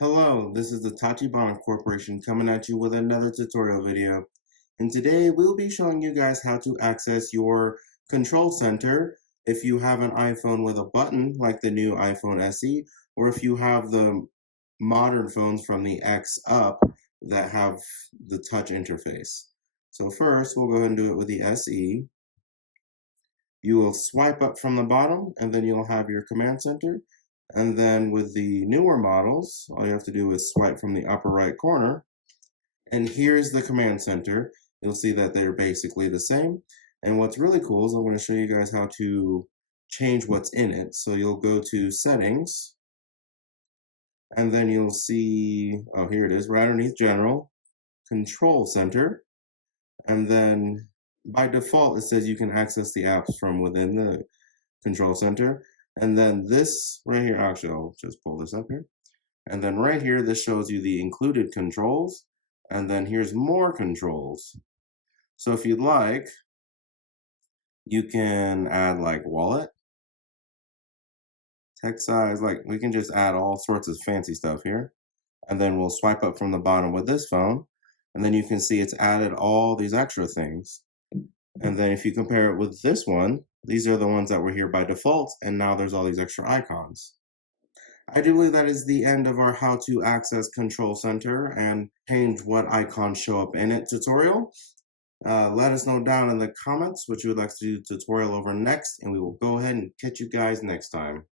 Hello, this is the Tachibana Corporation coming at you with another tutorial video. And today we'll be showing you guys how to access your control center if you have an iPhone with a button like the new iPhone SE, or if you have the modern phones from the X up that have the touch interface. So first, we'll go ahead and do it with the SE. You will swipe up from the bottom, and then you'll have your command center. And then with the newer models, all you have to do is swipe from the upper right corner. And here's the command center. You'll see that they're basically the same. And what's really cool is I'm going to show you guys how to change what's in it. So you'll go to Settings, and then you'll see, oh, here it is, right underneath General, Control Center. And then by default, it says you can access the apps from within the control center. And then this right here, actually, I'll just pull this up here. And then right here, this shows you the included controls. And then here's more controls. So if you'd like, you can add like wallet, text size, like we can just add all sorts of fancy stuff here. And then we'll swipe up from the bottom with this phone. And then you can see it's added all these extra things. And then if you compare it with this one, these are the ones that were here by default, and now there's all these extra icons. I do believe that is the end of our how to access Control Center and change what icons show up in it tutorial. Let us know down in the comments what you would like to do tutorial over next, and we will go ahead and catch you guys next time.